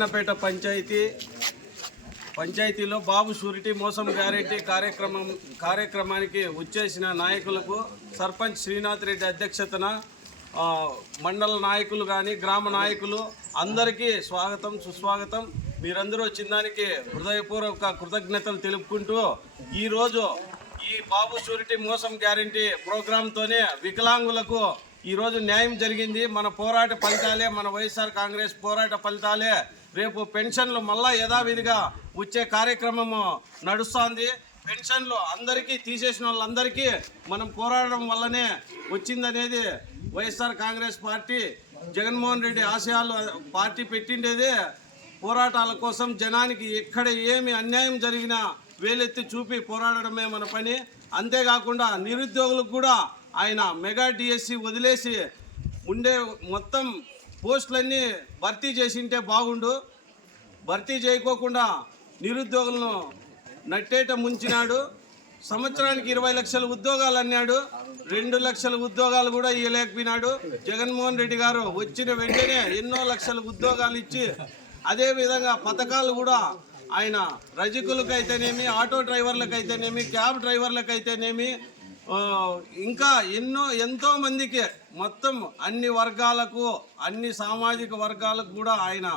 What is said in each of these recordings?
పోరాట పంచాయతీ పంచాయతీలో బాబు షూరిటీ మోసం గ్యారెంటీ కార్యక్రమం కార్యక్రమానికి వచ్చేసిన నాయకులకు సర్పంచ్ శ్రీనాథ్ రెడ్డి అధ్యక్షతన మండల నాయకులు కానీ గ్రామ నాయకులు అందరికీ స్వాగతం సుస్వాగతం. మీరందరూ వచ్చిన దానికి హృదయపూర్వక కృతజ్ఞతలు తెలుపుకుంటూ ఈరోజు ఈ బాబు షూరిటీ మోసం గ్యారెంటీ ప్రోగ్రాంతోనే వికలాంగులకు ఈరోజు న్యాయం జరిగింది. మన పోరాట ఫలితాలే మన వైఎస్ఆర్ కాంగ్రెస్ పోరాట ఫలితాలే. రేపు పెన్షన్లు మళ్ళా యథావిధిగా వచ్చే కార్యక్రమము నడుస్తోంది. పెన్షన్లు అందరికీ తీసేసిన వాళ్ళందరికీ మనం పోరాడడం వల్లనే వచ్చిందనేది వైఎస్ఆర్ కాంగ్రెస్ పార్టీ జగన్మోహన్ రెడ్డి ఆశయాలు పార్టీ పెట్టిండేదే పోరాటాల కోసం జనానికి ఎక్కడ ఏమి అన్యాయం జరిగినా వేలెత్తి చూపి పోరాడడమే మన పని. అంతేకాకుండా నిరుద్యోగులకు కూడా ఆయన మెగా డిఎస్సి వదిలేసి ఉండే మొత్తం పోస్టులన్నీ భర్తీ చేసింటే బాగుండు. భర్తీ చేయకోకుండా నిరుద్యోగులను నట్టేట ముంచినాడు. సంవత్సరానికి ఇరవై లక్షల ఉద్యోగాలు అన్నాడు. రెండు లక్షల ఉద్యోగాలు కూడా ఇవ్వలేకపోయినాడు జగన్మోహన్ రెడ్డి గారు వచ్చిన వెంటనే ఎన్నో లక్షల ఉద్యోగాలు ఇచ్చి అదేవిధంగా పథకాలు కూడా ఆయన రజకులకైతేనేమి ఆటో డ్రైవర్లకైతేనేమి క్యాబ్ డ్రైవర్లకైతేనేమి ఇంకా ఎన్నో ఎంతో మందికి మొత్తం అన్ని వర్గాలకు అన్ని సామాజిక వర్గాలకు కూడా ఆయన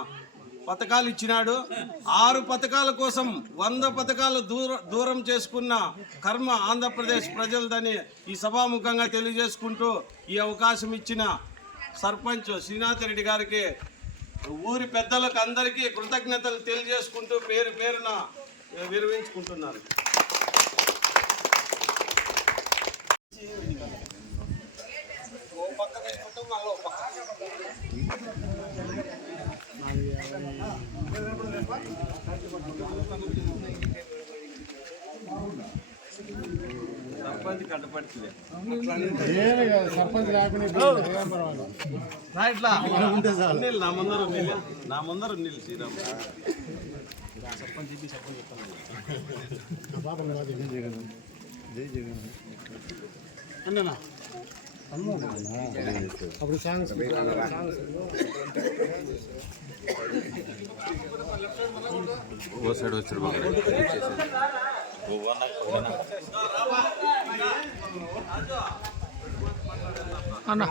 పథకాలు ఇచ్చినాడు. ఆరు పథకాల కోసం వంద పథకాలు దూర దూరం చేసుకున్న కర్మ ఆంధ్రప్రదేశ్ ప్రజలదని ఈ సభాముఖంగా తెలియజేసుకుంటూ ఈ అవకాశం ఇచ్చిన సర్పంచ్ శ్రీనాథ్ రెడ్డి గారికి ఊరి పెద్దలకు అందరికీ కృతజ్ఞతలు తెలియజేసుకుంటూ పేరు పేరున విరమించుకుంటున్నారు. పర్వాలేదు నా ముందర నా ముందర ఉన్నీళ్ళు శ్రీరామ్ కాదు జై జగన్ జై జగన్ అన్ననా అప్పుడు సాంగ్స్ సాంగ్స్ ఓ సైడ్ వచ్చారు బాగా అన్న